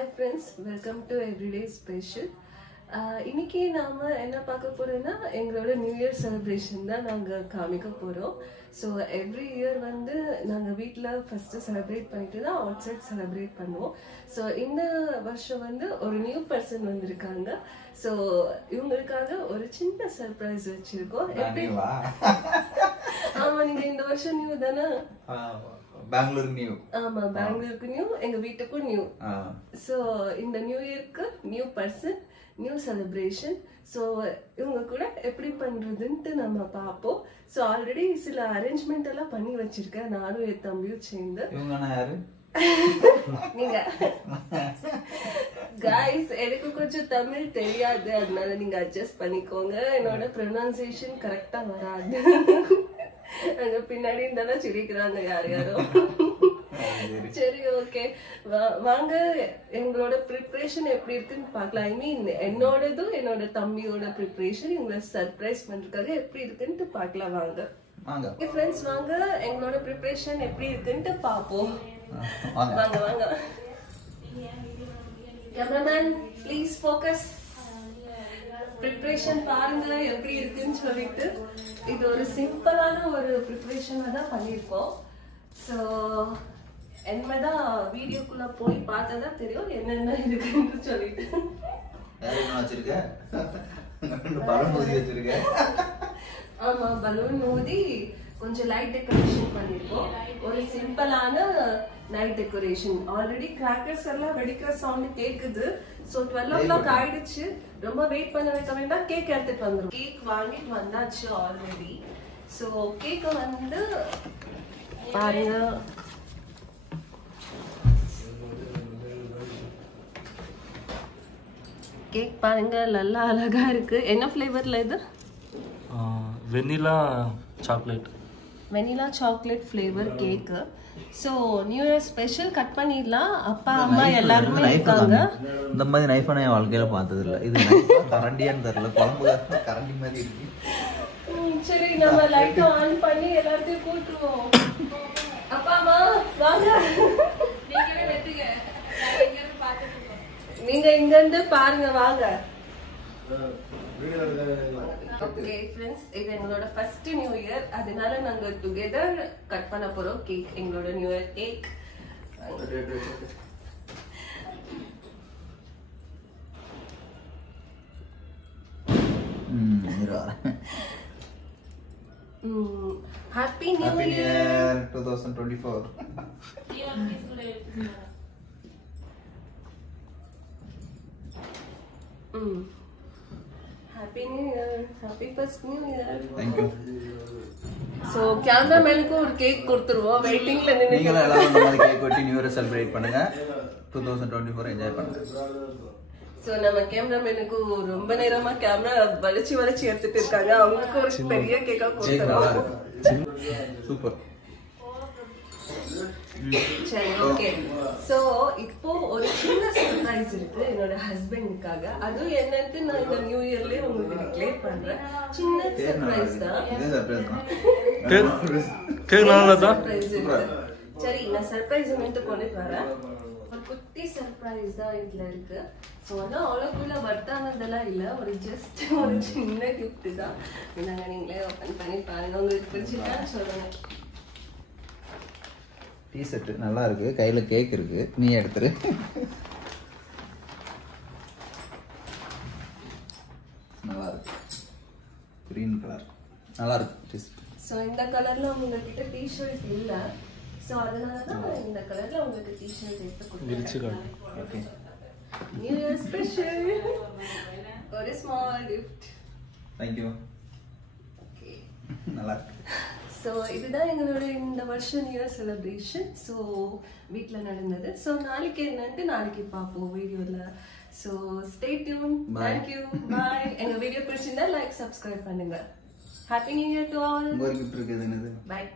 Hi friends, welcome to Everyday Special. இன்னைக்கு நாம என்ன பார்க்க போறோம்னா எங்களோட நியூ இயர் செலிப்ரேஷன் தான் நாங்க காமிக்க போறோம். ஸோ எவ்ரி இயர் வந்து நாங்க வீட்டில் ஃபர்ஸ்ட் செலிப்ரேட் பண்ணிட்டு தான் அவுட் சைட் செலிப்ரேட் பண்ணுவோம். ஸோ இந்த வருஷம் வந்து ஒரு நியூ பர்சன் வந்திருக்காங்க. ஸோ இவங்களுக்காக ஒரு சின்ன சர்ப்ரைஸ் வச்சிருக்கோம். ஆமா, நீங்க இந்த வருஷம் நியூ தானே? பெங்களூர் நியூ. ஆமா, பெங்களூருக்கு நியூ, எங்க வீட்டுக்கும் நியூ. சோ இந்த நியூ இயர்க்கு new person, new celebration. So இவங்க கூட எப்படி பண்றதுன்ட்டு நம்ம பாப்போம். சோ ஆல்ரெடி சில அரேஞ்ச்மெண்ட் எல்லாம் பண்ணி வச்சிருக்கேன், நானும் என் தம்பியும் சேர்ந்து. இவங்க யாரு? நீங்க guys, எனக்கு கொஞ்சம் தமிழ் தெரியாது, அதனால நீங்க அட்ஜஸ்ட் பண்ணிக்கோங்க. என்னோட ப்ரொனன்சியேஷன் கரெக்டா வராது. அங்க பின்னாடி இருந்தாலும் சிரிக்கிறாங்க யார் யாரும். சரி, ஓகே, வாங்க எங்களோட ப்ரிப்பரேஷன் எப்படி இருக்குன்னு பார்க்கலாம். ஐ மீன் என்னோடதும் என்னோட தம்பியோட ப்ரிப்பரேஷன் இவங்களை சர்ப்ரைஸ் பண்றதுக்காக எப்படி இருக்குன்ட்டு பார்க்கலாம். வாங்க ஃப்ரெண்ட்ஸ், வாங்க எங்களோட ப்ரிப்பரேஷன் எப்படி இருக்குன்ட்டு பார்ப்போம். வாங்க வாங்க. Cameraman please focus. ப்ரிப்பரேஷன் பாருங்க எப்படி இருக்குன்னு சொல்லிட்டு. இது ஒரு சிம்பிளான ஒரு ப்ரிப்பரேஷனா தான் பண்ணியிருக்கோம். ஸோ என்னதான் வீடியோக்குள்ள போய் பார்த்தா தெரியும் என்னென்ன இருக்குன்னு சொல்லிட்டு. ஆமா, பலூன் ஊதி கொஞ்சம் லைட் டெக்கரேஷன் பண்ணிருக்கோம். ஒரு சிம்பிளான நைட் டெக்கரேஷன். ஆல்ரெடி கிராக்கர்ஸ் எல்லாம் வெடிக்கிற சவுண்ட் கேக்குது. சோ 12 o'clock ஆயிடுச்சு, ரொம்ப வெயிட் பண்ண வைக்க வேண்டாம். கேக் எடுத்துட்டு வந்துரும். கேக் வாங்கிட்டு வந்தாச்சு ஆல்ரெடி. சோ கேக்க வந்து பாருங்க. கேக் பாருங்க, நல்லா அழகா இருக்கு. என்ன ஃப்ளேவர்ல இது? Vanilla chocolate. Vanilla chocolate flavour cake. So new year special cut பண்ணிடலாம். அப்பா அம்மா எல்லாருமே இருக்காங்க. இந்த மாதிரி நைஃப் நான் வாழ்க்கையில பார்த்தது இல்லை. இது கரண்டியான்னு தெரியல, குழம்பு கரண்டி மாதிரி இருக்கு. சரி, நம்ம லைட் ஆன் பண்ணி எல்லாத்தையும் கூட்டுருவோம். அப்பா அம்மா வாங்க, நீங்க இங்க இருந்து பாருங்க, வாங்க. ஓகே ஃப்ரெண்ட்ஸ், இது எங்களோட ஃபர்ஸ்ட் நியூ இயர், அதனால நாங்க டுகெதர் கட் பண்ண போறோம் கேக். எங்களோட new year cake. Happy new year 2024. Happy New Year, happy first New Year. Thank you. So cameraman को ஒரு கேக் கொடுத்துருவோம். வெயிட்டிங்ல நின்னு நீங்க எல்லாரும் இந்த மாதிரி கேக் வெட்டி நியூ இயர் செலிப்ரேட் பண்ணுங்க. 2024 என்ஜாய் பண்ணுங்க. சோ நம்ம கேமராமேனுக்கு ரொம்ப நேரமா கேமரா வளைச்சி எடுத்துட்டு இருக்காங்க. அவங்களுக்கு ஒரு பெரிய கேக்கா கொடுத்துறோம். சூப்பர். சரி, ஓகே. சோ இப்போ ஒரு சின்ன சர்ப்ரைஸ் இருக்கு என்னோட ஹஸ்பண்டுக்காக. அது என்னன்னு நான் இந்த நியூ இயர்லயே உங்களுக்கு டிக்ளேர் பண்றேன். சின்ன சர்ப்ரைஸ் தான். இது சர்ப்ரைஸ் தான். கேக் நல்லா தான். சரி, நான் சர்ப்ரைஸ் என்னன்னு கொண்டுட்டு வரேன். ஒரு குட்டி சர்ப்ரைஸ் தான் இதுல இருக்கு. சோ அதான் அவ்வளவுக்குள்ள வர்த்தானதெல்லாம் இல்ல, ஒரு ஜஸ்ட் ஒரு சின்ன கிஃப்ட் தான். நாங்க நீங்களே ஓபன் பண்ணி பாருங்க, உங்களுக்கு பிடிச்சிருக்கான்னு சொல்லுங்க. டீ ஷர்ட் நல்லா இருக்கு, கையில கேக் இருக்கு, நீ எடுத்துரு. நல்லா இருக்கு, கிரீன் கலர் நல்லா இருக்கு. சோ இந்த கலர்ல உங்ககிட்ட டீ ஷர்ட் இல்ல, சோ அதனால தான் இந்த கலர்ல உங்களுக்கு டீ ஷர்ட் எடுத்து கொடுத்துருக்கேன். ஓகே, நியூ இயர் ஸ்பெஷல் ஒரு small gift. Thank you. Okay, நல்லா இருக்கு. ஸோ இதுதான் எங்களோட இந்த வருஷம் நியூ இயர் செலிப்ரேஷன். ஸோ வீட்டில் நடந்தது. ஸோ நாளைக்கு என்னன்ட்டு நாளைக்கு பார்ப்போம் வீடியோவில். So stay tune. தேங்க்யூ, பாய். எங்கள் வீடியோ பிடிச்சிருந்தா லைக், சப்ஸ்கிரைப் பண்ணுங்க. Happy new year to all. ஒரு கிஃப்ட் இருக்குது, என்னது? பாய்.